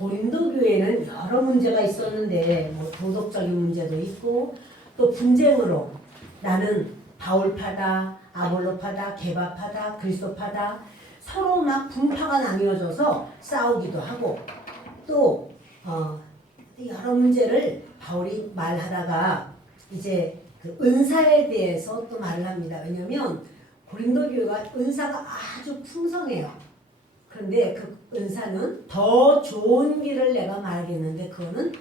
고린도 교회는 여러 문제가 있었는데 뭐 도덕적인 문제도 있고 또 분쟁으로 나는 바울파다, 아볼로파다, 게바파다, 그리스도파다 서로 막 분파가 나뉘어져서 싸우기도 하고 또 여러 문제를 바울이 말하다가 이제 그 은사에 대해서 또 말을 합니다. 왜냐하면 고린도 교회가 은사가 아주 풍성해요. 그런데 그 은사는 더 좋은 길을 내가 말하겠는데 그거는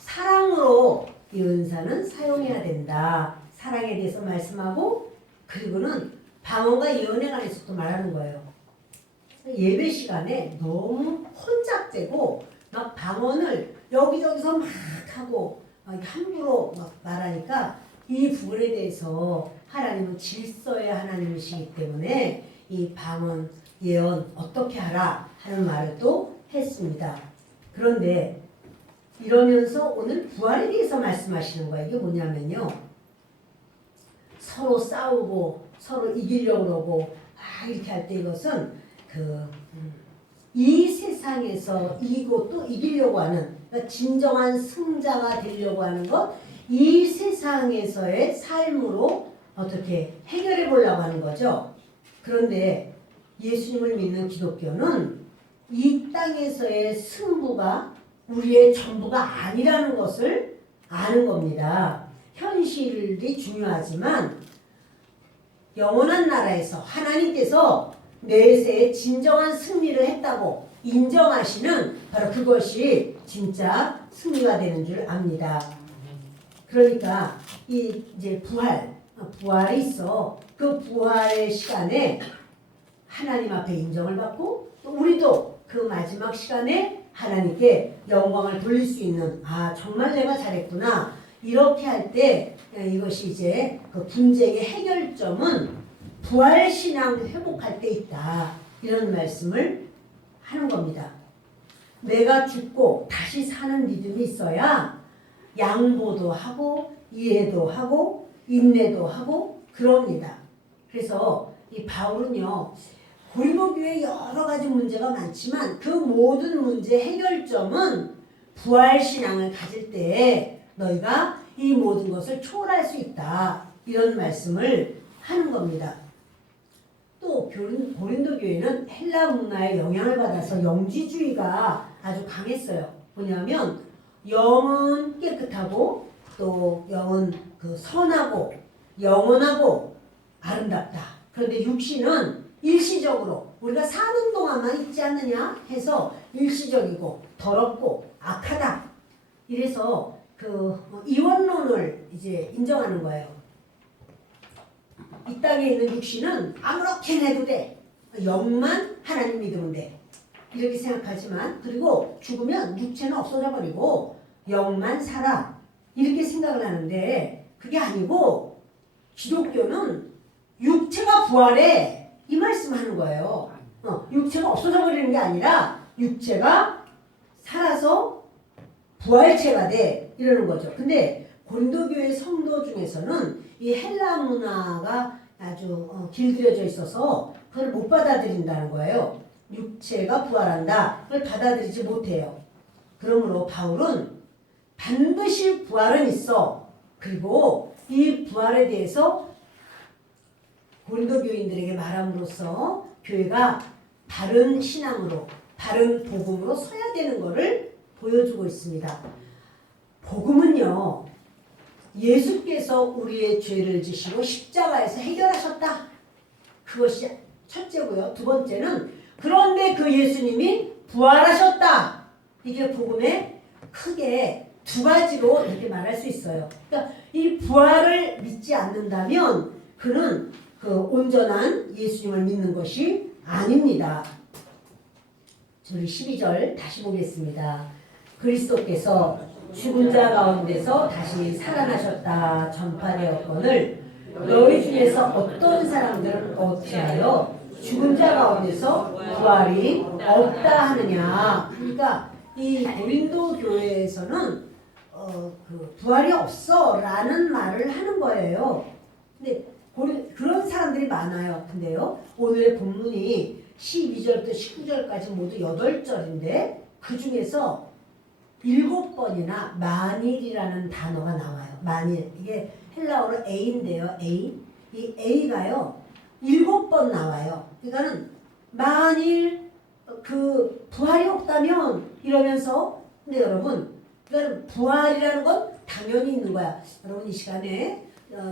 사랑으로 이 은사는 사용해야 된다. 사랑에 대해서 말씀하고 그리고는 방언과 예언에 관해서 또 말하는 거예요. 예배 시간에 너무 혼잡되고 막 방언을 여기저기서 막 하고 막 함부로 막 말하니까 이 부분에 대해서 하나님은 질서의 하나님이시기 때문에 이 방언, 예언 어떻게 하라 하는 말을 또 했습니다. 그런데 이러면서 오늘 부활에 대해서 말씀하시는 거예요. 이게 뭐냐면요. 서로 싸우고 서로 이기려고 그러고 이렇게 할 때 이것은 이 세상에서 이기고 또 이기려고 하는 그러니까 진정한 승자가 되려고 하는 것 이 세상에서의 삶으로 어떻게 해결해 보려고 하는 거죠. 그런데 예수님을 믿는 기독교는 이 땅에서의 승부가 우리의 전부가 아니라는 것을 아는 겁니다. 현실이 중요하지만 영원한 나라에서 하나님께서 내세에 진정한 승리를 했다고 인정하시는 바로 그것이 진짜 승리가 되는 줄 압니다. 그러니까 이제 부활이 있어. 그 부활의 시간에 하나님 앞에 인정을 받고 또 우리도 그 마지막 시간에 하나님께 영광을 돌릴 수 있는 정말 내가 잘했구나 이렇게 할 때 이것이 이제 그 분쟁의 해결점은 부활신앙 회복할 때 있다 이런 말씀을 하는 겁니다. 내가 죽고 다시 사는 믿음이 있어야 양보도 하고 이해도 하고 인내도 하고 그럽니다. 그래서 이 바울은요 고린도 교회에 여러 가지 문제가 많지만 그 모든 문제 해결점은 부활신앙을 가질 때에 너희가 이 모든 것을 초월할 수 있다 이런 말씀을 하는 겁니다. 또 고린도 교회는 헬라 문화의 영향을 받아서 영지주의가 아주 강했어요. 뭐냐면 영은 깨끗하고 또 영은 선하고 영원하고 아름답다. 그런데 육신은 일시적으로 우리가 사는 동안만 있지 않느냐 해서 일시적이고 더럽고 악하다. 이래서 이원론을 이제 인정하는 거예요. 이 땅에 있는 육신은 아무렇게나 해도 돼. 영만 하나님 믿으면 돼. 이렇게 생각하지만 그리고 죽으면 육체는 없어져 버리고 영만 살아. 이렇게 생각을 하는데 그게 아니고 기독교는 육체가 부활해. 이 말씀하는 거예요. 육체가 없어져 버리는 게 아니라 육체가 살아서 부활체가 돼. 이러는 거죠. 근데 고린도 교회 성도 중에서는 이 헬라 문화가 아주 길들여져 있어서 그걸 못 받아들인다는 거예요. 육체가 부활한다. 그걸 받아들이지 못해요. 그러므로 바울은 반드시 부활은 있어. 그리고 이 부활에 대해서 고린도 교인들에게 말함으로써 교회가 바른 신앙으로 바른 복음으로 서야 되는 것을 보여주고 있습니다. 복음은요. 예수께서 우리의 죄를 지시고 십자가에서 해결하셨다. 그것이 첫째고요. 두 번째는 그런데 그 예수님이 부활하셨다. 이게 복음의 크게 두 가지로 이렇게 말할 수 있어요. 그러니까 이 부활을 믿지 않는다면 그는 온전한 예수님을 믿는 것이 아닙니다. 우리 12절 다시 보겠습니다. 그리스도께서 죽은 자 가운데서 다시 살아나셨다 전파되었거늘 너희 중에서 어떤 사람들은 어찌하여 죽은 자 가운데서 부활이 없다 하느냐. 그러니까 이 고린도 교회에서는 부활이 없어 라는 말을 하는 거예요. 근데 그런 사람들이 많아요. 근데요 오늘의 본문이 12절부터 19절까지 모두 8절인데 그 중에서 7번이나 만일이라는 단어가 나와요. 만일. 이게 헬라어로 A인데요. A. 이 A가요. 7번 나와요. 그러니까는 만일 그 부활이 없다면 이러면서 근데 여러분 그러니까 부활이라는 건 당연히 있는 거야. 여러분 이 시간에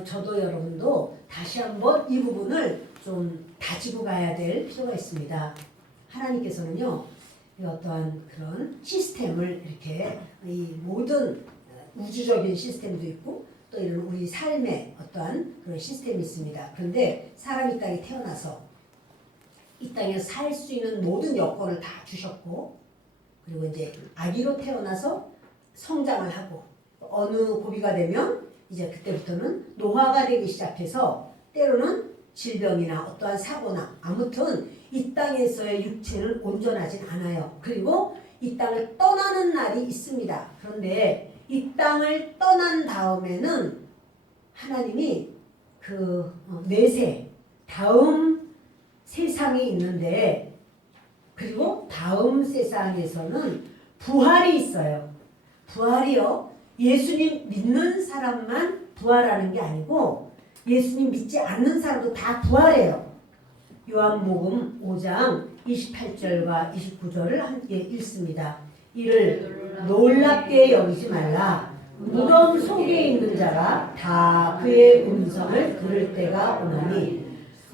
저도 여러분도 다시 한번 이 부분을 좀 다지고 가야 될 필요가 있습니다. 하나님께서는요. 어떠한 그런 시스템을 이렇게 이 모든 우주적인 시스템도 있고 또 이런 우리 삶의 어떠한 그런 시스템이 있습니다. 그런데 사람이 이 땅에 태어나서 이 땅에서 살 수 있는 모든 여건을 다 주셨고 그리고 이제 아기로 태어나서 성장을 하고 어느 고비가 되면 이제 그때부터는 노화가 되기 시작해서 때로는 질병이나 어떠한 사고나 아무튼 이 땅에서의 육체는 온전하진 않아요. 그리고 이 땅을 떠나는 날이 있습니다. 그런데 이 땅을 떠난 다음에는 하나님이 그 내세 다음 세상이 있는데 그리고 다음 세상에서는 부활이 있어요. 부활이요. 예수님 믿는 사람만 부활하는 게 아니고 예수님 믿지 않는 사람도 다 부활해요. 요한복음 5장 28절과 29절을 함께 읽습니다. 이를 놀랍게 여기지 말라. 무덤 속에 있는 자가 다 그의 음성을 들을 때가 오나니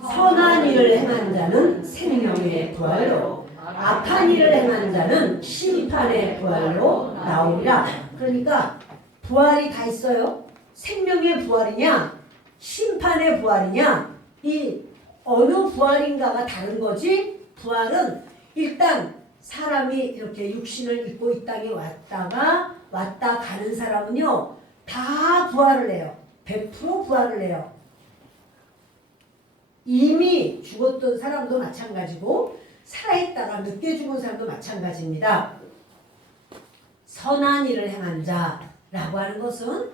선한 일을 행한 자는 생명의 부활로 악한 일을 행한 자는 심판의 부활로 나오리라. 그러니까 부활이 다 있어요. 생명의 부활이냐 심판의 부활이냐 이 어느 부활인가가 다른 거지. 부활은 일단 사람이 이렇게 육신을 입고 이 땅에 왔다가 왔다 가는 사람은요 다 부활을 해요. 100% 부활을 해요. 이미 죽었던 사람도 마찬가지고 살아있다가 늦게 죽은 사람도 마찬가지입니다. 선한 일을 행한 자라고 하는 것은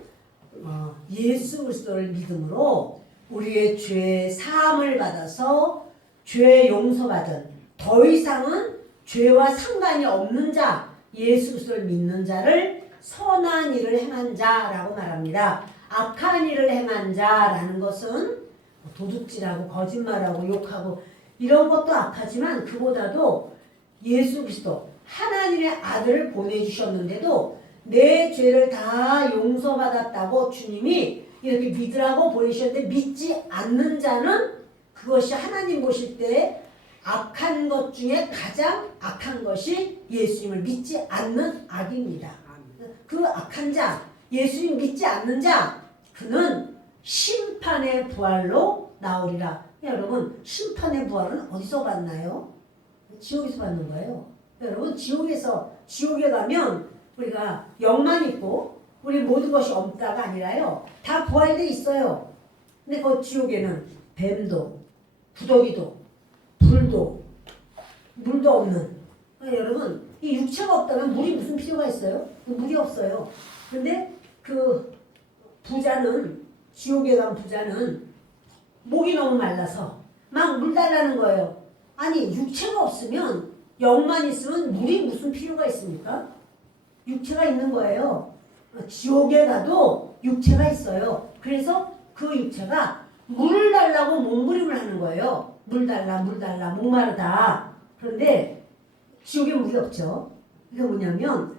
예수 그리스도를 믿음으로 우리의 죄 사함을 받아서 죄 용서받은 더 이상은 죄와 상관이 없는 자 예수 그리스도를 믿는 자를 선한 일을 행한 자라고 말합니다. 악한 일을 행한 자라는 것은 도둑질하고 거짓말하고 욕하고 이런 것도 악하지만 그보다도 예수 그리스도 하나님의 아들을 보내주셨는데도 내 죄를 다 용서받았다고 주님이 이렇게 믿으라고 보내주셨는데 믿지 않는 자는 그것이 하나님 보실 때 악한 것 중에 가장 악한 것이 예수님을 믿지 않는 악입니다. 그 악한 자, 예수님 믿지 않는 자, 그는 심판의 부활로 나오리라. 여러분, 심판의 부활은 어디서 받나요? 지옥에서 받는 거예요. 여러분, 지옥에 가면 우리가 영만 있고 우리 모든 것이 없다가 아니라요. 다 부활돼 있어요. 근데 그 지옥에는 뱀도, 부더기도, 불도, 물도 없는. 여러분, 이 육체가 없다면 물이 무슨 필요가 있어요? 물이 없어요. 근데 그 부자는, 지옥에 간 부자는 목이 너무 말라서 막 물 달라는 거예요. 아니, 육체가 없으면, 영만 있으면 물이 무슨 필요가 있습니까? 육체가 있는 거예요. 지옥에 가도 육체가 있어요. 그래서 그 육체가 물을 달라고 몸부림을 하는 거예요. 물 달라, 물 달라, 목마르다. 그런데 지옥에 물이 없죠. 이게 뭐냐면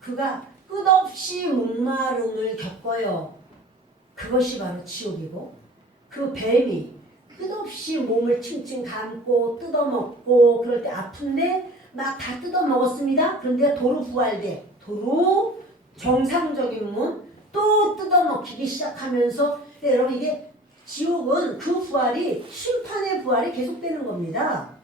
그가 끝없이 목마름을 겪어요. 그것이 바로 지옥이고 그 뱀이 끝없이 몸을 칭칭 감고 뜯어먹고 그럴 때 아픈데 막 다 뜯어먹었습니다. 그런데 도로 부활돼. 도로 정상적인 몸 또 뜯어먹히기 시작하면서 여러분 이게 지옥은 그 부활이 심판의 부활이 계속되는 겁니다.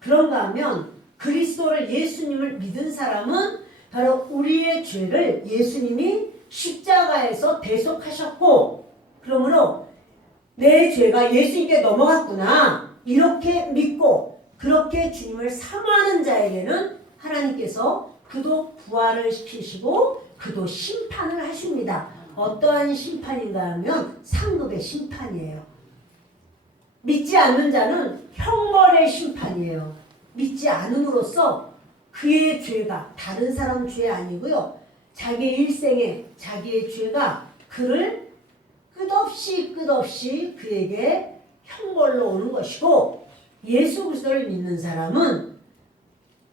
그런가 하면 그리스도를 예수님을 믿은 사람은 바로 우리의 죄를 예수님이 십자가에서 대속하셨고 그러므로 내 죄가 예수님께 넘어갔구나 이렇게 믿고 그렇게 주님을 사모하는 자에게는 하나님께서 그도 부활을 시키시고 그도 심판을 하십니다. 어떠한 심판인가 하면 상급의 심판이에요. 믿지 않는 자는 형벌의 심판이에요. 믿지 않음으로써 그의 죄가 다른 사람 죄 아니고요. 자기의 일생에 자기의 죄가 그를 끝없이 그에게 형벌로 오는 것이고, 예수 그리스도를 믿는 사람은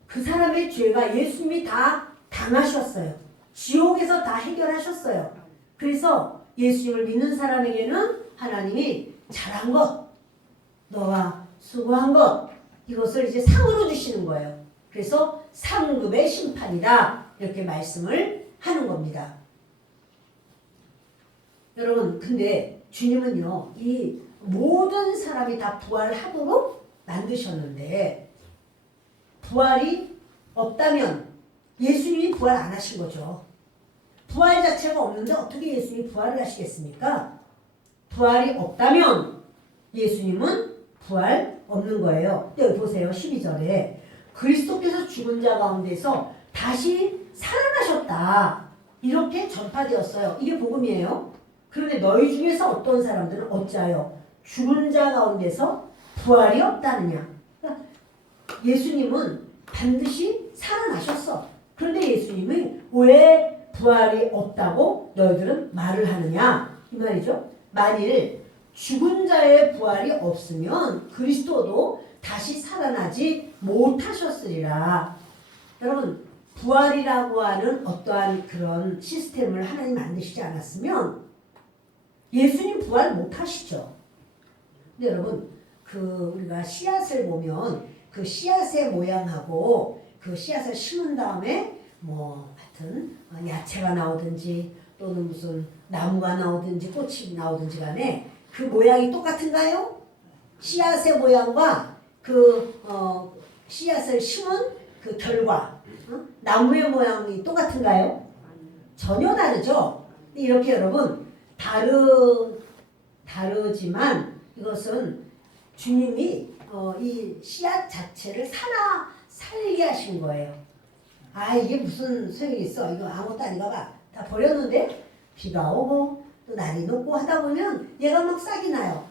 그 사람의 죄가 예수님이 다 당하셨어요. 지옥에서 다 해결하셨어요. 그래서 예수님을 믿는 사람에게는 하나님이 잘한 것, 너가 수고한 것, 이것을 이제 상으로 주시는 거예요. 그래서 상급의 심판이다, 이렇게 말씀을 하는 겁니다. 여러분, 근데 주님은요, 이 모든 사람이 다 부활하도록 만드셨는데, 부활이 없다면 예수님이 부활 안 하신 거죠. 부활 자체가 없는데 어떻게 예수님이 부활을 하시겠습니까? 부활이 없다면 예수님은 부활 없는 거예요. 여기 보세요. 12절에 그리스도께서 죽은 자 가운데서 다시 살아나셨다, 이렇게 전파되었어요. 이게 복음이에요. 그런데 너희 중에서 어떤 사람들은 어찌하여 죽은 자 가운데서 부활이 없다느냐. 그러니까 예수님은 반드시 살아나셨어. 그런데 예수님이 왜 부활이 없다고 너희들은 말을 하느냐, 이 말이죠. 만일 죽은 자의 부활이 없으면 그리스도도 다시 살아나지 못하셨으리라. 여러분, 부활이라고 하는 어떠한 그런 시스템을 하나님 만드시지 않았으면 예수님 부활 못하시죠. 근데 여러분, 우리가 씨앗을 보면 그 씨앗의 모양하고 그 씨앗을 심은 다음에 하여튼 야채가 나오든지 또는 무슨 나무가 나오든지 꽃이 나오든지 간에 그 모양이 똑같은가요? 씨앗의 모양과 씨앗을 심은 그 결과, 나무의 모양이 똑같은가요? 전혀 다르죠. 이렇게 여러분, 다르지만 이것은 주님이 이 씨앗 자체를 살게 하신 거예요. 이게 무슨 소용이 있어? 이거 아무것도 아닌가 봐. 다 버렸는데 비가 오고 또 날이 녹고 하다 보면 얘가 막 싹이 나요.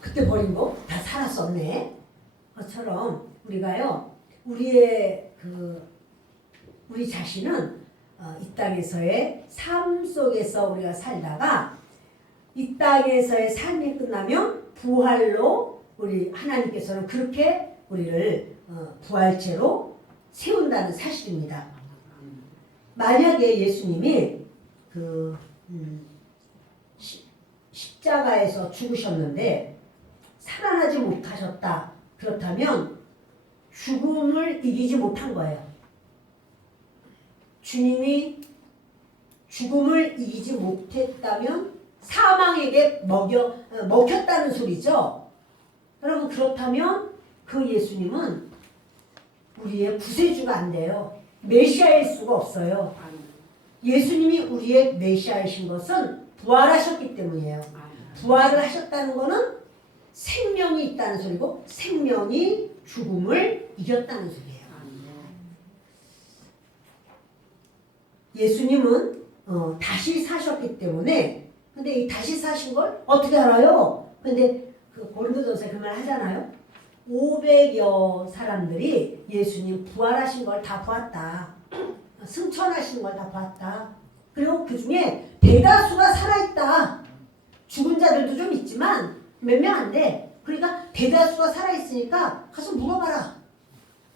그때 버린 거 다 살았었네. 그것처럼 우리가요, 우리 자신은 이 땅에서의 삶 속에서 우리가 살다가 이 땅에서의 삶이 끝나면 부활로 우리 하나님께서는 그렇게 우리를 부활체로 세운다는 사실입니다. 만약에 예수님이 십자가에서 죽으셨는데 살아나지 못하셨다, 그렇다면 죽음을 이기지 못한 거예요. 주님이 죽음을 이기지 못했다면 사망에게 먹혔다는 소리죠. 여러분, 그렇다면 그 예수님은 우리의 구세주가 안 돼요. 메시아일 수가 없어요. 예수님이 우리의 메시아이신 것은 부활하셨기 때문이에요. 부활을 하셨다는 것은 생명이 있다는 소리고, 생명이 죽음을 이겼다는 소리예요. 예수님은 다시 사셨기 때문에, 근데 이 다시 사신 걸 어떻게 알아요? 근데 고린도전서에 그 말 하잖아요. 500여 사람들이 예수님 부활하신 걸 다 보았다. 승천하신 걸 다 보았다. 그리고 그 중에 대다수가 살아있다. 죽은 자들도 좀 있지만 몇 명 안 돼. 그러니까 대다수가 살아있으니까 가서 물어봐라.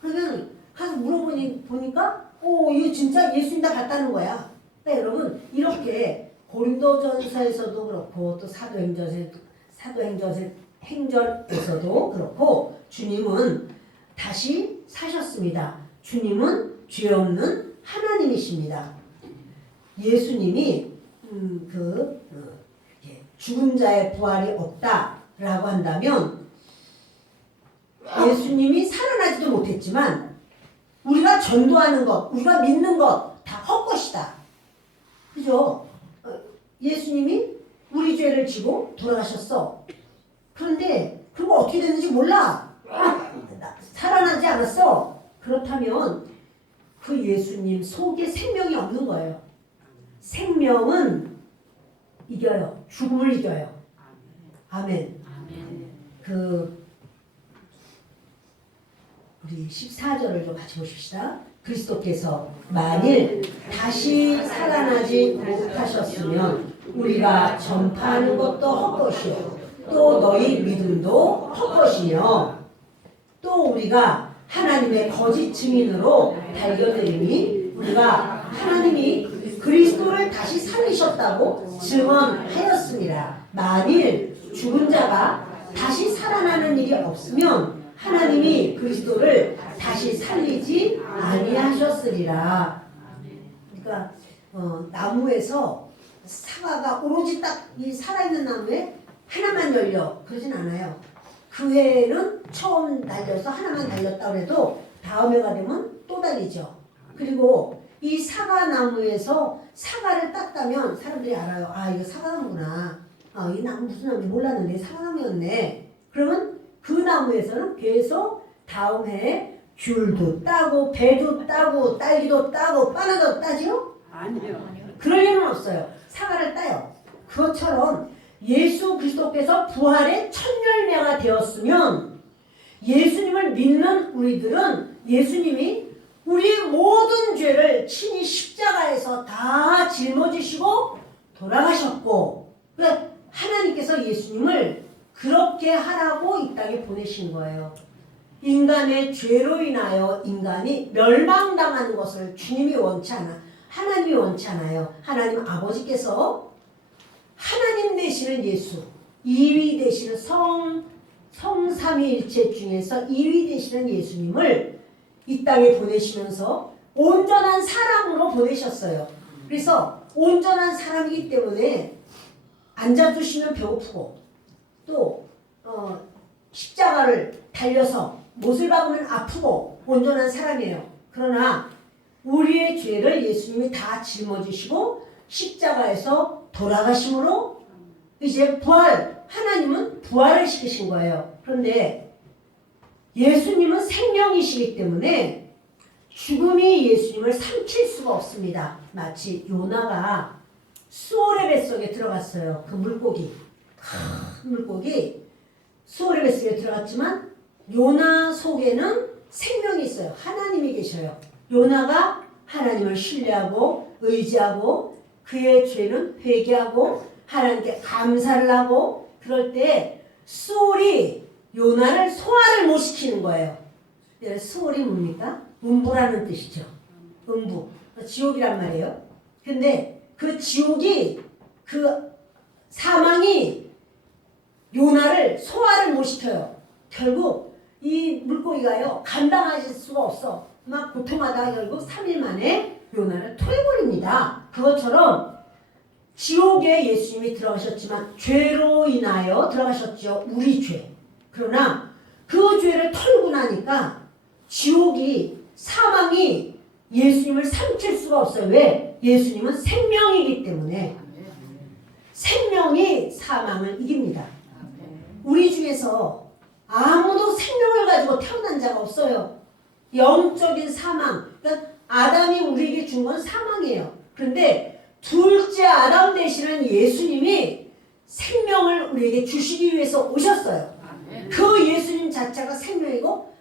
그러면 가서 물어보니까 이거 진짜 예수님 다 봤다는 거야. 그러니까 여러분, 이렇게 고린도전서에서도 그렇고 또 사도행전에서도 그렇고 주님은 다시 사셨습니다. 주님은 죄 없는 하나님이십니다. 예수님이 죽은 자의 부활이 없다라고 한다면 예수님이 살아나지도 못했지만 우리가 전도하는 것, 우리가 믿는 것 다 헛것이다. 그죠? 예수님이 우리 죄를 지고 돌아가셨어. 그런데 그거 어떻게 됐는지 몰라. 살아나지 않았어. 그렇다면 그 예수님 속에 생명이 없는 거예요. 생명은 이겨요. 죽음을 이겨요. 아멘. 우리 14절을 좀 같이 보십시다. 그리스도께서 만일 다시 살아나지 못하셨으면 우리가 전파하는 것도 헛것이요 또 너희 믿음도 헛것이며 또 우리가 하나님의 거짓 증인으로 발견되리니 우리가 하나님이 그리스도를 다시 살리셨다고 증언하였습니다. 만일 죽은 자가 다시 살아나는 일이 없으면 하나님이 그리스도를 다시 살리지 아니하셨으리라. 그러니까 나무에서 사과가 오로지 딱 이 살아있는 나무에 하나만 열려 그러진 않아요. 그 해에는 처음 달려서 하나만 달렸다 그래도 다음 해가 되면 또 달리죠. 그리고 이 사과나무에서 사과를 땄다면 사람들이 알아요. 아, 이거 사과나무구나. 아, 이 나무 무슨 나무인지 몰랐는데 사과나무였네. 그러면 그 나무에서는 계속 다음 해에 귤도 따고 배도 따고 딸기도 따고 바나나도 따지요? 아니요. 그럴 일은 없어요. 사과를 따요. 그것처럼 예수 그리스도께서 부활의 첫 열매가 되었으면 예수님을 믿는 우리들은 예수님이 우리의 모든 죄를 친히 십자가에서 다 짊어지시고 돌아가셨고 하나님께서 예수님을 그렇게 하라고 이 땅에 보내신 거예요. 인간의 죄로 인하여 인간이 멸망당하는 것을 주님이 원치 않아. 하나님이 원치 않아요. 하나님 아버지께서 하나님 되시는 예수, 2위 되시는 성삼위일체 중에서 2위 되시는 예수님을 이 땅에 보내시면서 온전한 사람으로 보내셨어요. 그래서 온전한 사람이기 때문에 앉아두시면 배고프고 또 십자가를 달려서 못을 박으면 아프고 온전한 사람이에요. 그러나 우리의 죄를 예수님이 다 짊어지시고 십자가에서 돌아가심으로 이제 하나님은 부활을 시키신 거예요. 그런데 예수님은 생명이시기 때문에 죽음이 예수님을 삼킬 수가 없습니다. 마치 요나가 수오의 뱃속에 들어갔어요. 그 물고기, 큰 물고기 수오의 뱃속에 들어갔지만 요나 속에는 생명이 있어요. 하나님이 계셔요. 요나가 하나님을 신뢰하고 의지하고 그의 죄는 회개하고 하나님께 감사를 하고 그럴 때 수올이 요나를 소화를 못 시키는 거예요. 수올이 뭡니까? 음부라는 뜻이죠. 음부. 지옥이란 말이에요. 근데 그 지옥이 그 사망이 요나를 소화를 못 시켜요. 결국 이 물고기가요 감당하실 수가 없어. 막 고통하다가 결국 3일 만에 요나를 토해버립니다. 그것처럼 지옥에 예수님이 들어가셨지만 죄로 인하여 들어가셨죠. 우리 죄. 그러나 그 죄를 털고 나니까 지옥이 사망이 예수님을 삼킬 수가 없어요. 왜? 예수님은 생명이기 때문에 생명이 사망을 이깁니다. 우리 중에서 아무도 생명을 가지고 태어난 자가 없어요. 영적인 사망. 그러니까 아담이 우리에게 준 건 사망이에요. 그런데 둘째 아담 되시는 예수님이 생명을 우리에게 주시기 위해서 오셨어요. 그 예수님 자체가 생명이고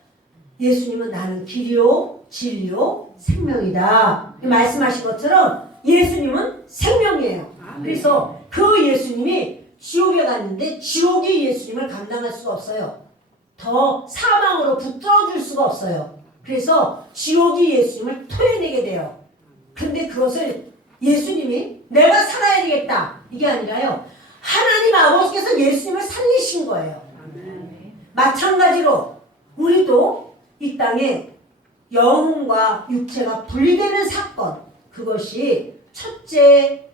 예수님은 나는 길이요 진리요 생명이다. 말씀하신 것처럼 예수님은 생명이에요. 그래서 그 예수님이 지옥에 갔는데 지옥이 예수님을 감당할 수가 없어요. 더 사망으로 붙들어줄 수가 없어요. 그래서 지옥이 예수님을 토해내게 돼요. 근데 그것을 예수님이 내가 살아야 되겠다 이게 아니라요. 하나님 아버지께서 예수님을 살리신 거예요. 마찬가지로 우리도 이 땅에 영과 육체가 분리되는 사건, 그것이 첫째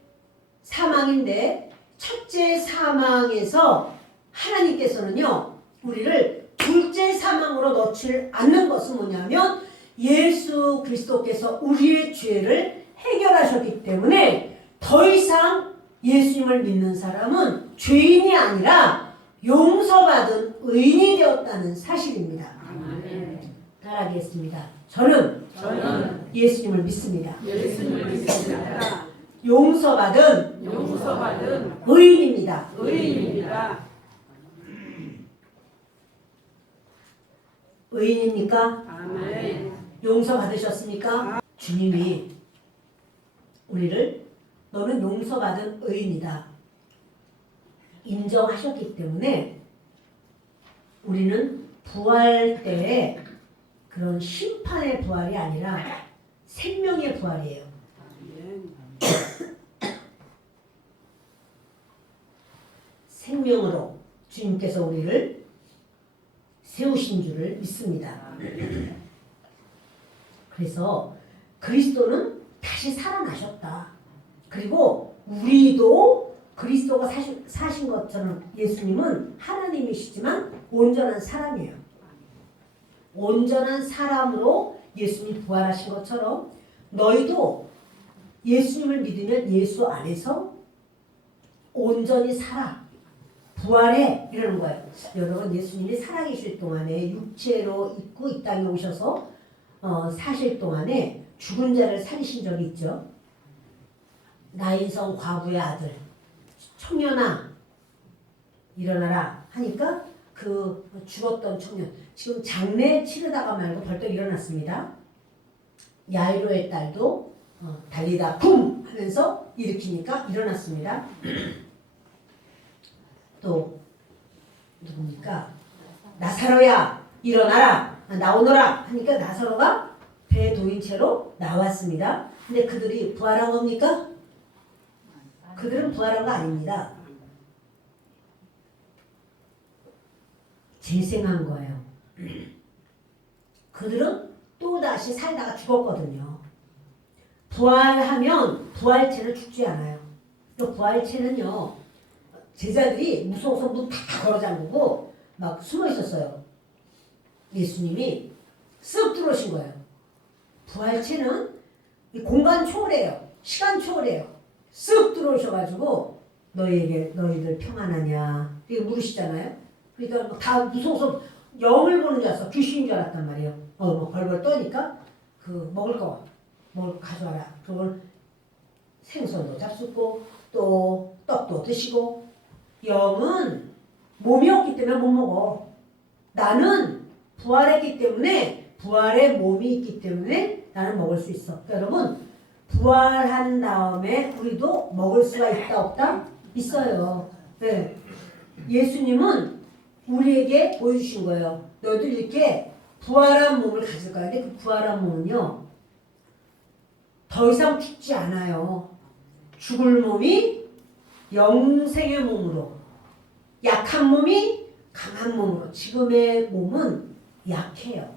사망인데 첫째 사망에서 하나님께서는요 우리를 둘째 사망으로 넣지 않는 것은 뭐냐면 예수 그리스도께서 우리의 죄를 해결하셨기 때문에 더 이상 예수님을 믿는 사람은 죄인이 아니라 용서받은 의인이 되었다는 사실입니다. 따라하겠습니다. 저는 예수님을 믿습니다. 용서받은 의인입니다. 의인입니까? 아멘. 용서받으셨습니까? 주님이 우리를 너는 용서받은 의인이다 인정하셨기 때문에 우리는 부활 때에 그런 심판의 부활이 아니라 생명의 부활이에요. 생명으로 주님께서 우리를 세우신 줄을 믿습니다. 그래서 그리스도는 다시 살아나셨다. 그리고 우리도 그리스도가 사신 것처럼 예수님은 하나님이시지만 온전한 사람이에요. 온전한 사람으로 예수님이 부활하신 것처럼 너희도 예수님을 믿으면 예수 안에서 온전히 살아. 부활해. 이러는 거예요. 여러분 예수님이 살아계실 동안에 육체로 있고 이 땅에 오셔서 사실 동안에 죽은 자를 살리신 적이 있죠. 나인성 과부의 아들 청년아 일어나라 하니까 그 죽었던 청년 지금 장례 치르다가 말고 벌떡 일어났습니다. 야이로의 딸도 달리다 붐 하면서 일으키니까 일어났습니다. 또 누굽니까? 나사로야 일어나라 나오너라 하니까 나사로가 배 도인 채로 나왔습니다. 근데 그들이 부활한 겁니까? 그들은 부활한 거 아닙니다. 재생한 거예요. 그들은 또다시 살다가 죽었거든요. 부활하면 부활체는 죽지 않아요. 또 부활체는요. 제자들이 무서워서 문 다 걸어 잠그고 막 숨어 있었어요. 예수님이 쓱 들어오신 거예요. 부활체는 공간 초월해요. 시간 초월해요. 쓱 들어오셔가지고 너희들 평안하냐 이렇게 물으시잖아요. 그러니까 다 무서워서 영을 보는 줄 알았어. 귀신인 줄 알았단 말이에요. 뭐 벌벌 떠니까 그 먹을 거 가져와라. 그걸 생선도 잡숫고 또 떡도 드시고 영은 몸이 없기 때문에 못 먹어. 나는 부활했기 때문에 부활의 몸이 있기 때문에 나는 먹을 수 있어. 그러니까 여러분 부활한 다음에 우리도 먹을 수가 있다 없다? 있어요. 네. 예수님은 우리에게 보여주신 거예요. 너희들 이렇게 부활한 몸을 가질 거야. 근데 그 부활한 몸은요. 더 이상 죽지 않아요. 죽을 몸이 영생의 몸으로 약한 몸이 강한 몸으로 지금의 몸은 약해요.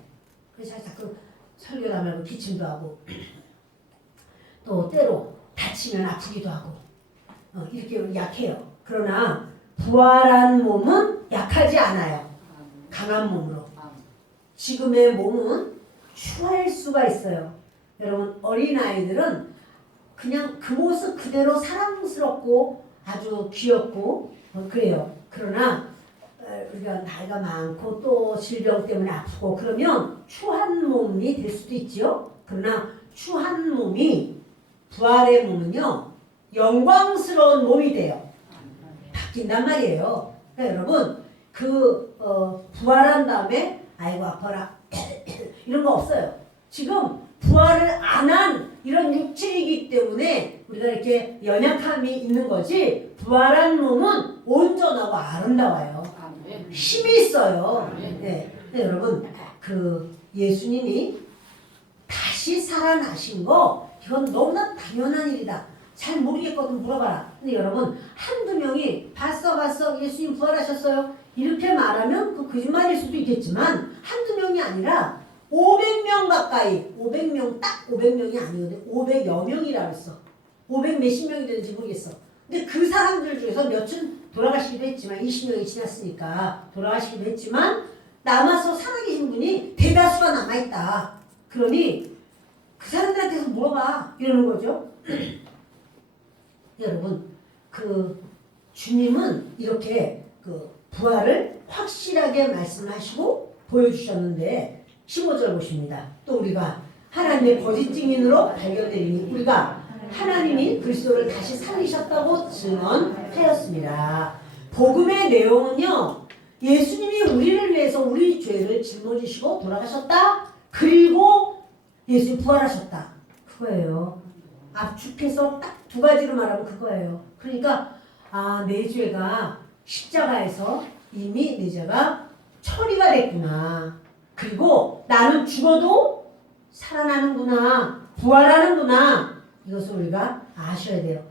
그래서 자꾸 설교도 말고 기침도 하고 또 때로 다치면 아프기도 하고 이렇게 약해요. 그러나 부활한 몸은 약하지 않아요. 강한 몸으로. 지금의 몸은 추할 수가 있어요. 여러분 어린아이들은 그냥 그 모습 그대로 사랑스럽고 아주 귀엽고 그래요. 그러나 우리가 나이가 많고 또 질병 때문에 아프고 그러면 추한 몸이 될 수도 있지요. 그러나 추한 몸이 부활의 몸은요 영광스러운 몸이 돼요. 바뀐단 말이에요. 그러니까 여러분 부활한 다음에 아이고 아파라 이런 거 없어요. 지금 부활을 안 한 이런 육체이기 때문에 우리가 이렇게 연약함이 있는 거지 부활한 몸은 온전하고 아름다워요. 힘이 있어요. 네. 여러분 예수님이 다시 살아나신 거 이건 너무나 당연한 일이다. 잘 모르겠거든 물어봐라. 근데 여러분 한두 명이 봤어 예수님 부활하셨어요 이렇게 말하면 그 거짓말일 수도 있겠지만 한두 명이 아니라 500명 가까이 500명 딱 500명이 아니거든. 500여 명이라고 했어. 500 몇십 명이 되는지 모르겠어. 근데 그 사람들 중에서 몇은 돌아가시기도 했지만 20명이 지났으니까 돌아가시기도 했지만 남아서 살아계신 분이 대다수가 남아있다. 그러니 그 사람들한테서 물어봐 이러는 거죠. 여러분 주님은 이렇게 부활을 확실하게 말씀하시고 보여주셨는데 15절 보십니다. 또 우리가 하나님의 거짓 증인으로 발견되니 우리가 하나님이 그리스도를 다시 살리셨다고 증언하였습니다. 복음의 내용은요. 예수님이 우리를 위해서 우리 죄를 짊어지시고 돌아가셨다. 그리고 예수님 부활하셨다. 그거예요. 압축해서 딱 두 가지로 말하면 그거예요. 그러니까 내 죄가 십자가에서 이미 내 죄가 처리가 됐구나. 그리고 나는 죽어도 살아나는구나. 부활하는구나. 이것을 우리가 아셔야 돼요.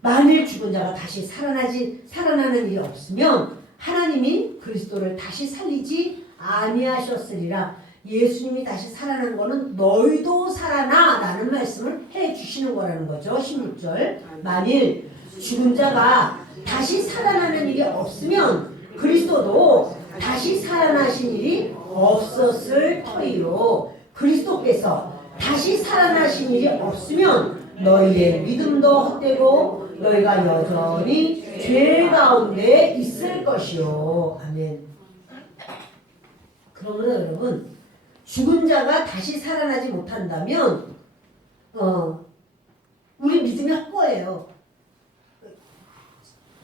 만일 죽은 자가 다시 살아나는 일이 없으면 하나님이 그리스도를 다시 살리지 아니하셨으리라. 예수님이 다시 살아난 거는 너희도 살아나 라는 말씀을 해 주시는 거라는 거죠. 16절. 만일 죽은 자가 다시 살아나는 일이 없으면 그리스도도 다시 살아나신 일이 없었을 터이요. 그리스도께서 다시 살아나신 일이 없으면 너희의 믿음도 헛되고 너희가 여전히 죄 가운데 있을 것이요. 아멘. 그러므로 여러분, 죽은 자가 다시 살아나지 못한다면 우리 믿음이 헛거예요.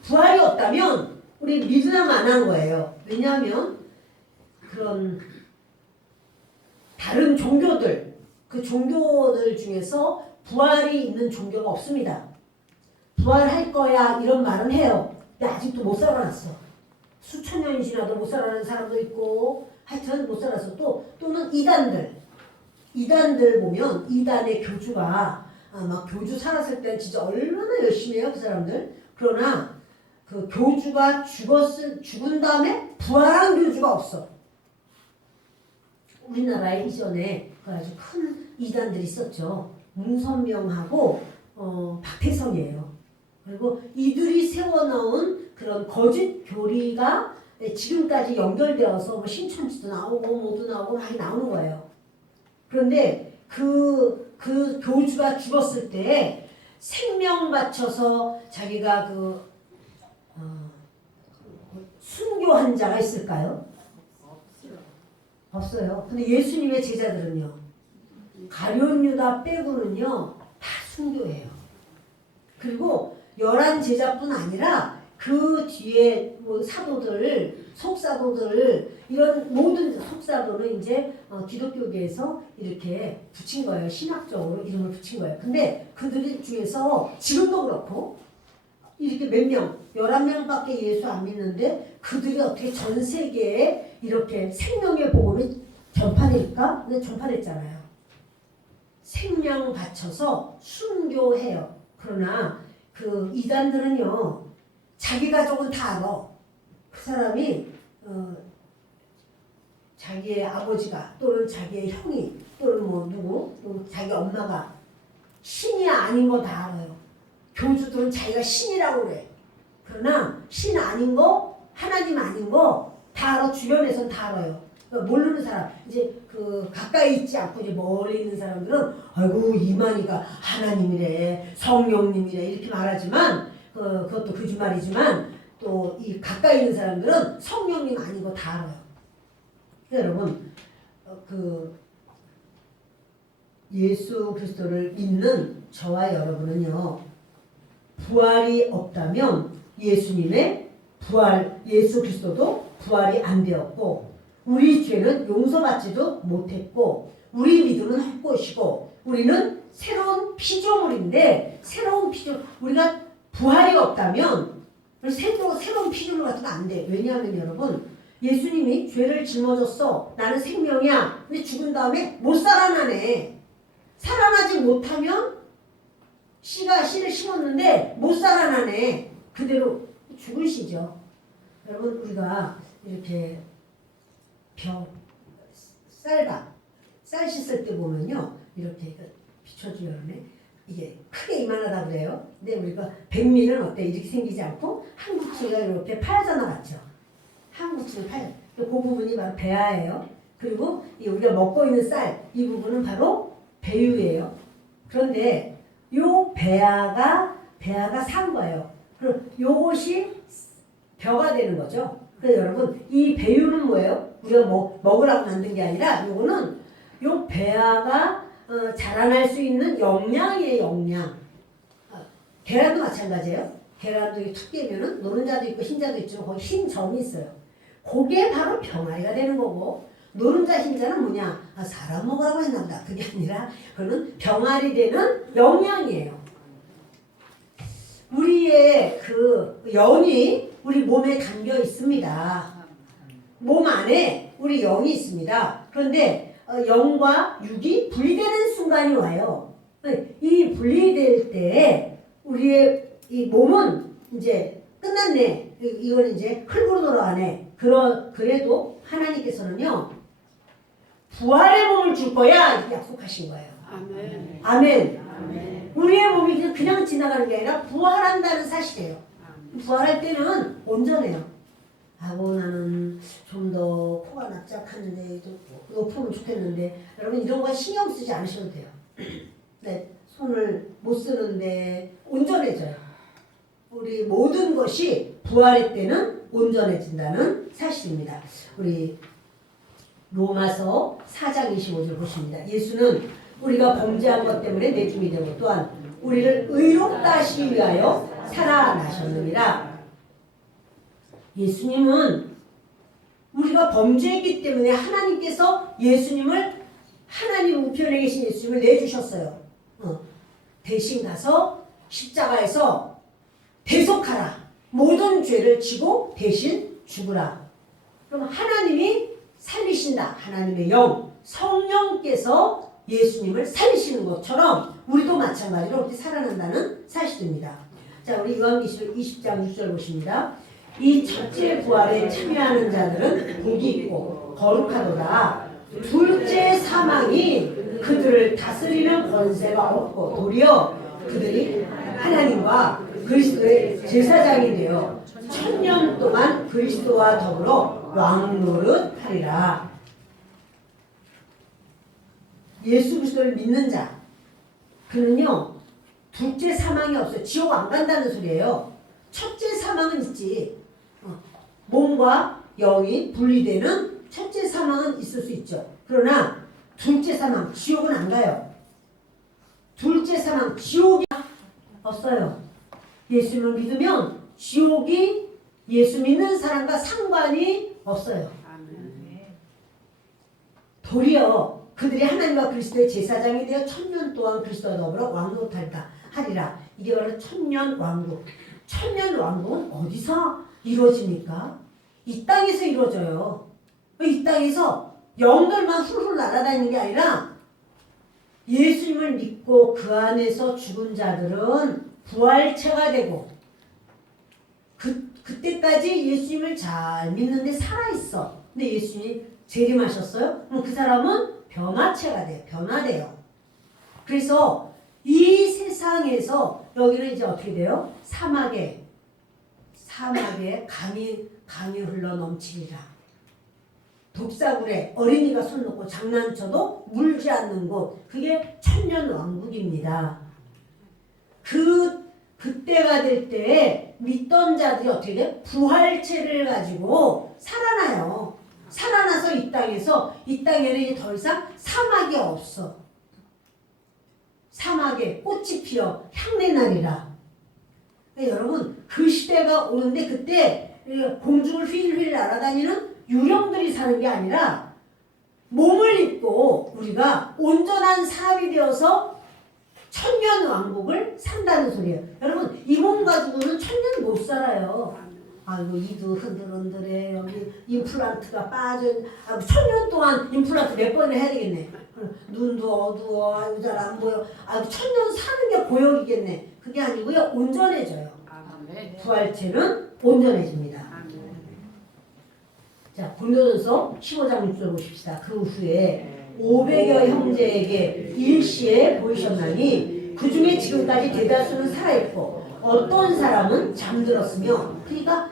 부활이 없다면 우리 믿으라면 안 한 거예요. 왜냐하면 그런 다른 종교들, 그 종교들 중에서 부활이 있는 종교가 없습니다. 부활할 거야 이런 말은 해요. 근데 아직도 못 살아났어. 수천 년이 지나도 못 살아나는 사람도 있고 하여튼 못 살아서 또는 이단들 보면 이단의 교주가 막 교주 살았을 때는 진짜 얼마나 열심히 해요 그 사람들. 그러나 그 교주가 죽은 다음에 부활한 교주가 없어. 우리나라에 이전에 아주 큰 이단들이 있었죠. 문선명하고 박태성이에요. 그리고 이들이 세워놓은 그런 거짓 교리가 지금까지 연결되어서 신천지도 나오고 뭐도 나오고 많이 나오는 거예요. 그런데 그 교주가 죽었을 때 생명 바쳐서 자기가 순교한 자가 있을까요? 없어요. 근데 예수님의 제자들은요. 가룟 유다 빼고는요. 다 순교해요. 그리고 11 제자뿐 아니라 그 뒤에 뭐 사도들, 속사도들 이런 모든 속사도는 이제 기독교계에서 이렇게 붙인 거예요. 신학적으로 이름을 붙인 거예요. 근데 그들 중에서 지금도 그렇고 이렇게 몇 명, 11명밖에 예수 안 믿는데 그들이 어떻게 전 세계에 이렇게 생명의 복음을 전파될까? 근데 전파됐잖아요. 생명 바쳐서 순교해요. 그러나 그 이단들은요. 자기 가족은 다 알아. 그 사람이 자기의 아버지가 또는 자기의 형이 또는 뭐 누구 또 자기 엄마가 신이 아닌 거 다 알아요. 교주들은 자기가 신이라고 그래. 그러나 신 아닌 거 하나님 아닌 거 다 알아. 주변에서는 다 알아요. 그러니까 모르는 사람 이제 그 가까이 있지 않고 이제 멀리 있는 사람들은 아이고 이만희가 하나님이래 성령님이래 이렇게 말하지만 그것도 거짓말이지만 또 이 가까이 있는 사람들은 성령님 아닌 거 다 알아요. 그러니까 여러분 예수 그리스도를 믿는 저와 여러분은요 부활이 없다면 예수님의 예수 그리스도도 부활이 안 되었고 우리 죄는 용서받지도 못했고 우리 믿음은 헛것이고 우리는 새로운 피조물인데 우리가 부활이 없다면 새로운 피조물 같으면 안 돼. 왜냐하면 여러분 예수님이 죄를 짊어졌어. 나는 생명이야. 근데 죽은 다음에 못 살아나네. 살아나지 못하면 씨를 심었는데 못 살아나네. 그대로 죽은 씨죠. 여러분 우리가 이렇게 쌀 씻을 때 보면요 이렇게 비춰줘요. 이게 크게 이만하다 그래요. 근데 우리가 백미는 어때? 이렇게 생기지 않고 한 구치가 이렇게 파여져나 맞죠? 한 구치는 그 부분이 바로 배아예요. 그리고 우리가 먹고 있는 쌀 이 부분은 바로 배유예요. 그런데 요 배아가 산 거예요. 그럼 요것이 벼가 되는 거죠. 그래서 여러분 이 배유는 뭐예요? 우리가 먹으라고 만든 게 아니라 요거는 요 배아가 자라날 수 있는 영양이에요. 영양. 계란도 마찬가지예요. 계란도 툭 깨면은 노른자도 있고 흰자도 있지만 거기 흰 점이 있어요. 그게 바로 병아리가 되는 거고 노른자 흰자는 뭐냐? 사람 먹으라고 했나 보다. 그게 아니라 그거는 병아리 되는 영양이에요. 우리의 그 영이 우리 몸에 담겨 있습니다. 몸 안에 우리 영이 있습니다. 그런데 영과 육이 분리되는 순간이 와요. 이 분리될 때 우리의 이 몸은 이제 끝났네. 이건 이제 흙으로 돌아가네. 그래도 하나님께서는요, 부활의 몸을 줄 거야 약속하신 거예요. 아멘. 아멘. 아멘. 우리의 몸이 그냥 지나가는 게 아니라 부활한다는 사실이에요. 부활할 때는 온전해요. 나는 좀 더 코가 납작하는데 좀 높으면 좋겠는데, 여러분 이런 거 신경 쓰지 않으셔도 돼요. 네, 손을 못 쓰는데 온전해져요. 우리 모든 것이 부활의 때는 온전해진다는 사실입니다. 우리 로마서 4장 25절 보십니다. 예수는 우리가 범죄한 것 때문에 내줌이 되고 또한 우리를 의롭다 하시기 위하여 살아나셨느니라. 예수님은 우리가 범죄했기 때문에 하나님께서 예수님을, 하나님 우편에 계신 예수님을 내주셨어요. 대신 가서 십자가에서 대속하라. 모든 죄를 지고 대신 죽으라. 그럼 하나님이 살리신다. 하나님의 영, 성령께서 예수님을 살리시는 것처럼 우리도 마찬가지로 그렇게 살아난다는 사실입니다. 자, 우리 요한계시록 20장 6절 보십니다. 이 첫째 부활에 참여하는 자들은 복이 있고 거룩하도다. 둘째 사망이 그들을 다스리는 권세가 없고 도리어 그들이 하나님과 그리스도의 제사장이 되어 1000년 동안 그리스도와 더불어 왕노릇하리라. 예수 그리스도를 믿는 자, 그는요 둘째 사망이 없어요. 지옥 안 간다는 소리예요. 첫째 사망은 있지. 몸과 영이 분리되는 첫째 사망은 있을 수 있죠. 그러나 둘째 사망, 지옥은 안 가요. 둘째 사망, 지옥이 없어요. 예수님을 믿으면 지옥이 예수 믿는 사람과 상관이 없어요. 도리어 그들이 하나님과 그리스도의 제사장이 되어 1000년 동안 그리스도와 더불어 왕노릇하리라. 이게 바로 천년왕국. 천년왕국은 어디서 이루어집니까? 이 땅에서 이루어져요. 이 땅에서 영들만 훌훌 날아다니는 게 아니라 예수님을 믿고 그 안에서 죽은 자들은 부활체가 되고 그때까지 예수님을 잘 믿는데 살아있어. 근데 예수님이 재림하셨어요? 그럼 그 사람은 변화체가 돼요. 변화돼요. 그래서 이 세상에서 여기는 이제 어떻게 돼요? 사막에 강이 흘러 넘치리라. 독사굴에 어린이가 손 놓고 장난쳐도 물지 않는 곳, 그게 천년왕국입니다. 그때가 될 때 믿던 자들이 어떻게 돼? 부활체를 가지고 살아나요. 살아나서 이 땅에는 더 이상 사막이 없어. 사막에 꽃이 피어 향내나리라. 여러분 그 시대가 오는데 그때 공중을 휠휠 날아다니는 유령들이 사는 게 아니라 몸을 입고 우리가 온전한 사람이 되어서 천년왕국을 산다는 소리예요. 여러분 이 몸 가지고는 1000년 못 살아요. 아이고 이도 흔들흔들해. 여기 임플란트가 빠진. 1000년 동안 임플란트 몇 번이나 해야 되겠네. 눈도 어두워. 아이고 잘 안 보여. 1000년 사는 게 고역이겠네. 그게 아니고요. 온전해져요. 부활체는 온전해집니다. 자, 고린도전서 15장 6절 보십시다. 그 후에 500여 형제에게 일시에 보이셨나니 그 중에 지금까지 대다수는 살아있고 어떤 사람은 잠들었으며, 그러니까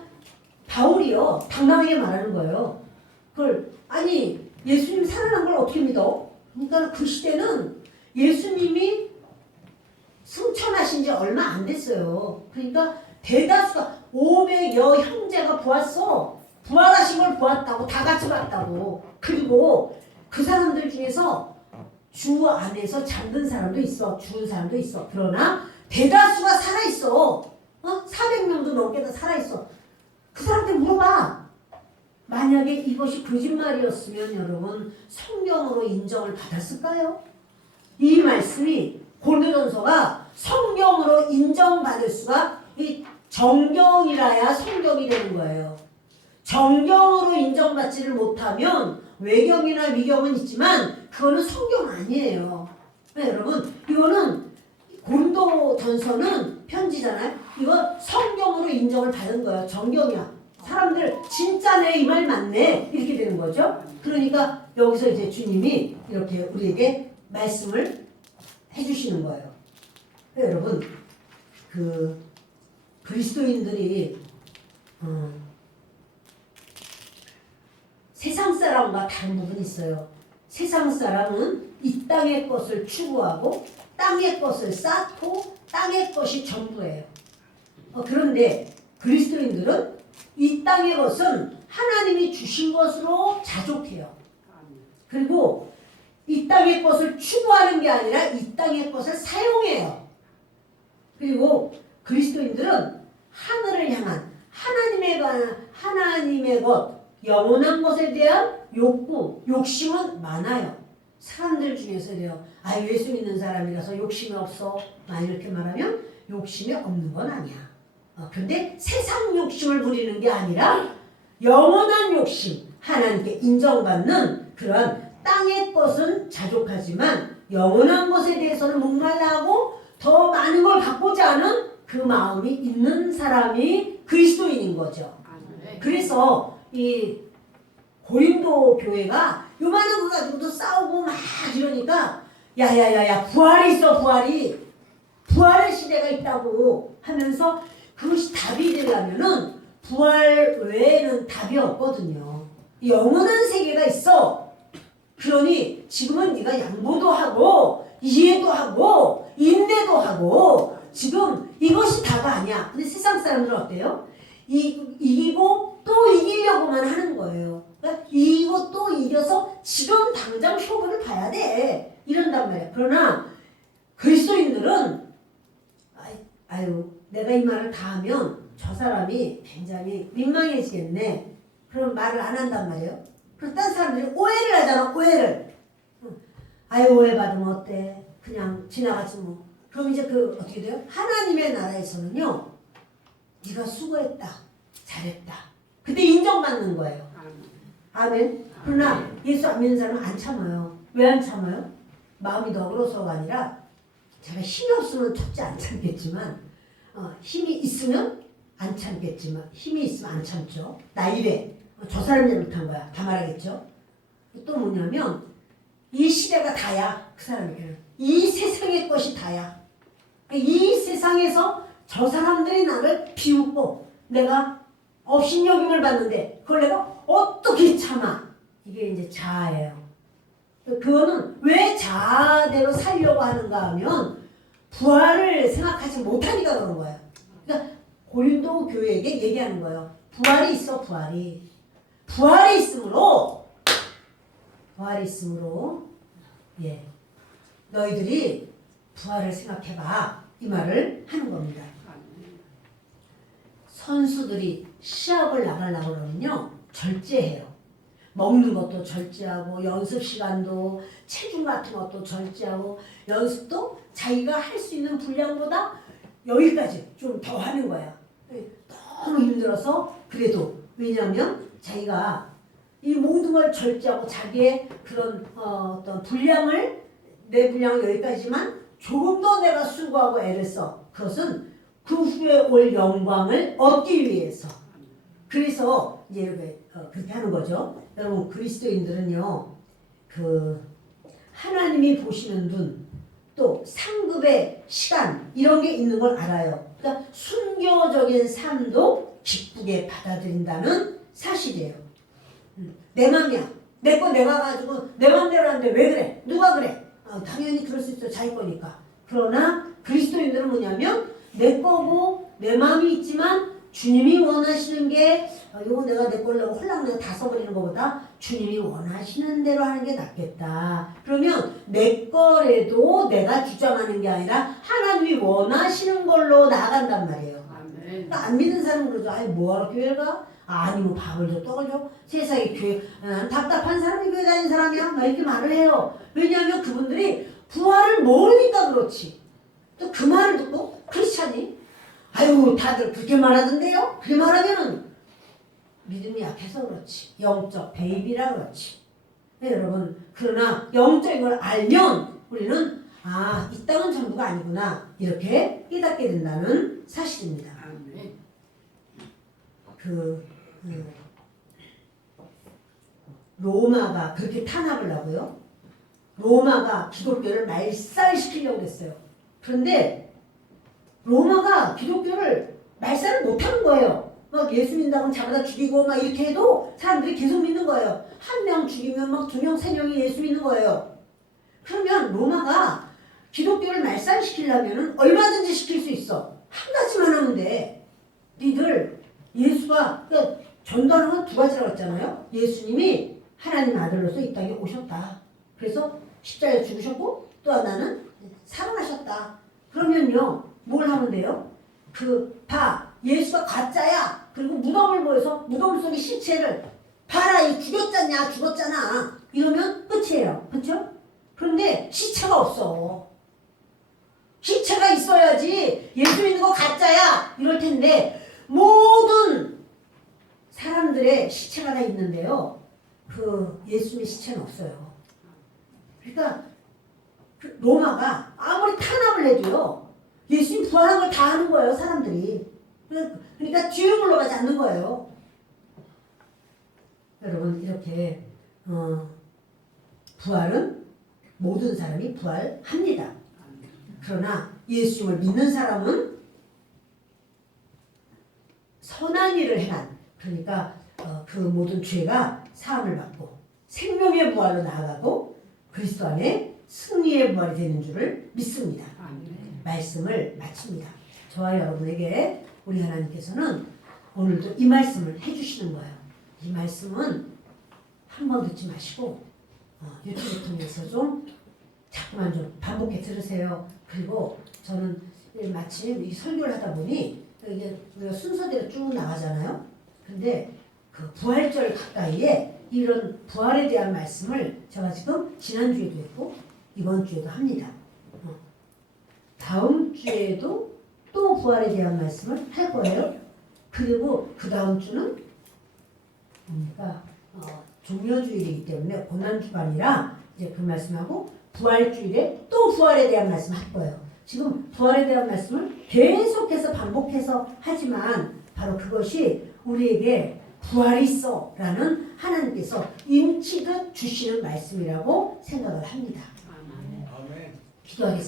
바울이요 당당하게 말하는 거예요. 그걸 아니 예수님 살아난 걸 어떻게 믿어? 그러니까 그 시대는 예수님이 승천하신 지 얼마 안 됐어요. 그러니까 대다수가 500여 형제가 보았어. 부활하신 걸 보았다고. 다 같이 봤다고. 그리고 그 사람들 중에서 주 안에서 잠든 사람도 있어. 죽은 사람도 있어. 그러나 대다수가 살아있어. 400명도 넘게 다 살아있어. 그 사람한테 물어봐. 만약에 이것이 거짓말이었으면 여러분 성경으로 인정을 받았을까요? 이 말씀이 고린도전서가 성경으로 인정받을 수가 이 정경이라야 성경이 되는 거예요. 정경으로 인정받지를 못하면 외경이나 미경은 있지만 그거는 성경 아니에요. 네, 여러분 이거는 고린도전서는 편지잖아요. 이거 성경으로 인정을 받은 거예요. 정경이야. 사람들 진짜네 이 말 맞네 이렇게 되는 거죠. 그러니까 여기서 이제 주님이 이렇게 우리에게 말씀을 해주시는 거예요. 네, 여러분 그 그리스도인들이 세상 사람과 다른 부분이 있어요. 세상 사람은 이 땅의 것을 추구하고 땅의 것을 쌓고 땅의 것이 전부예요. 그런데 그리스도인들은 이 땅의 것은 하나님이 주신 것으로 자족해요. 그리고 이 땅의 것을 추구하는 게 아니라 이 땅의 것을 사용해요. 그리고 그리스도인들은 하늘을 향한 하나님의 것, 영원한 것에 대한 욕구, 욕심은 많아요. 사람들 중에서요. 예수 믿는 사람이라서 욕심이 없어. 이렇게 말하면 욕심이 없는 건 아니야. 그런데 세상 욕심을 부리는 게 아니라 영원한 욕심, 하나님께 인정받는 그런 땅의 것은 자족하지만 영원한 것에 대해서는 목말라하고 더 많은 걸 갖고자 하는 그 마음이 있는 사람이 그리스도인인 거죠. 그래서 이 고린도 교회가 요만한 거 가지고도 싸우고 막 이러니까 야야야야 부활이 있어 부활의 시대가 있다고 하면서 그것이 답이 되려면은 부활 외에는 답이 없거든요. 영원한 세계가 있어. 그러니 지금은 네가 양보도 하고 이해도 하고 인내도 하고 지금 이것이 다가 아니야. 근데 세상 사람들은 어때요? 이기고 또 이기려고만 하는 거예요. 그러니까 이기고 또 이겨서 지금 당장 효과를 봐야 돼. 이런단 말이야. 그러나 그리스도인들은 아유 내가 이 말을 다 하면 저 사람이 굉장히 민망해지겠네. 그럼 말을 안 한단 말이에요. 그럼 딴 사람들이 오해를 하잖아. 오해를. 오해받으면 어때? 그냥 지나가지 뭐. 그럼 이제 어떻게 돼요? 하나님의 나라에서는요. 네가 수고했다. 잘했다. 그때 인정받는 거예요. 아멘. 그러나 예수 안 믿는 사람은 안 참아요. 왜 안 참아요? 마음이 너그러서가 아니라 제가 힘이 없으면 첫째 안 참겠지만 힘이 있으면 안 참겠지만 힘이 있으면 안 참죠. 나 이래. 저 사람이 잘못한 거야. 다 말하겠죠. 또 뭐냐면 이 시대가 다야. 그 사람에게는. 이 세상의 것이 다야. 이 세상에서 저 사람들이 나를 비웃고 내가 업신여김을 받는데 그걸 내가 어떻게 참아. 이게 이제 자아예요. 그거는 왜 자아대로 살려고 하는가 하면 부활을 생각하지 못하니까 그런 거예요. 그러니까 고린도 교회에게 얘기하는 거예요. 부활이 있어. 부활이 있으므로 예, 너희들이 부활을 생각해봐. 이 말을 하는 겁니다. 선수들이 시합을 나가려고 그러면요. 절제해요. 먹는 것도 절제하고 연습 시간도 체중 같은 것도 절제하고 연습도 자기가 할 수 있는 분량보다 여기까지 좀 더 하는 거야. 너무 힘들어서 그래도 왜냐하면 자기가 이 모든 걸 절제하고 자기의 그런 어떤 분량을 내 분량은 여기까지만 조금 더 내가 수고하고 애를 써. 그것은 그 후에 올 영광을 얻기 위해서. 그래서 이제 이렇게 그렇게 하는 거죠. 여러분 그리스도인들은요. 하나님이 보시는 눈, 또 상급의 시간 이런 게 있는 걸 알아요. 그러니까 순교적인 삶도 기쁘게 받아들인다는 사실이에요. 내 맘이야. 내 거 내가 가지고 내 맘대로 하는데 왜 그래? 누가 그래? 당연히 그럴 수 있어. 자기 거니까. 그러나 그리스도인들은 뭐냐면 내 거고 내 마음이 있지만 주님이 원하시는 게 이거 내가 내 걸로 홀랑 내가 다 써버리는 것보다 주님이 원하시는 대로 하는 게 낫겠다. 그러면 내 거래도 내가 주장하는 게 아니라 하나님이 원하시는 걸로 나아간단 말이에요. 그러니까 안 믿는 사람은 그러죠. 뭐하러 교회를 가? 아니 뭐 밥을 줘 떡을 줘 세상에 교회 나는 답답한 사람이 교회 다니는 사람이야 막 이렇게 말을 해요. 왜냐하면 그분들이 부활을 모르니까 그렇지. 또 그 말을 듣고 크리스찬이 아유 다들 그렇게 말하던데요. 그렇게 말하면은 믿음이 약해서 그렇지. 영적 베이비라 그렇지. 네, 여러분 그러나 영적인 걸 알면 우리는 아, 이 땅은 전부가 아니구나 이렇게 깨닫게 된다는 사실입니다. 로마가 그렇게 탄압을 하고요. 로마가 기독교를 말살시키려고 했어요. 그런데 로마가 기독교를 말살을 못하는 거예요. 막 예수 믿는다고 잡아다 죽이고 막 이렇게 해도 사람들이 계속 믿는 거예요. 한 명 죽이면 막 2명, 3명이 예수 믿는 거예요. 그러면 로마가 기독교를 말살시키려면 얼마든지 시킬 수 있어. 한 가지만 하면 돼. 니들 예수가 그러니까 전도하는 건 2가지라고 했잖아요. 예수님이 하나님 아들로서 이 땅에 오셨다. 그래서 십자가에 죽으셨고 또 하나는 살아나셨다. 그러면요 뭘 하면 돼요? 예수가 가짜야. 그리고 무덤을 모여서 무덤 속의 시체를 봐라 이 죽였잖냐 죽었잖아 이러면 끝이에요. 그렇죠? 그런데 시체가 없어. 시체가 있어야지 예수 믿는 거 가짜야 이럴 텐데 모든 사람들의 시체가 다 있는데요. 예수님의 시체는 없어요. 그러니까 로마가 아무리 탄압을 해도요. 예수님 부활한 걸 다 하는 거예요. 사람들이. 그러니까 뒤로 물러가지 않는 거예요. 여러분 이렇게 부활은 모든 사람이 부활합니다. 그러나 예수님을 믿는 사람은 선한 일을 행한 그러니까 그 모든 죄가 사함을 받고 생명의 부활로 나아가고 그리스도 안에 승리의 부활이 되는 줄을 믿습니다. 말씀을 마칩니다. 저와 여러분에게 우리 하나님께서는 오늘도 이 말씀을 해주시는 거예요. 이 말씀은 한 번 듣지 마시고 유튜브 통해서 좀 자꾸만 좀 반복해 들으세요. 그리고 저는 마침 이 설교를 하다 보니 이게 우리가 순서대로 쭉 나가잖아요. 근데 그 부활절 가까이에 이런 부활에 대한 말씀을 제가 지금 지난주에도 했고 이번 주에도 합니다. 다음 주에도 또 부활에 대한 말씀을 할 거예요. 그리고 그 다음 주는 그러니까 종려주일이기 때문에 고난주간이라 이제 그 말씀하고 부활주일에 또 부활에 대한 말씀 할 거예요. 지금 부활에 대한 말씀을 계속해서 반복해서 하지만 바로 그것이 우리에게 부활이 있어 라는 하나님께서 인치듯 주시는 말씀이라고 생각을 합니다. 기도하겠습니다.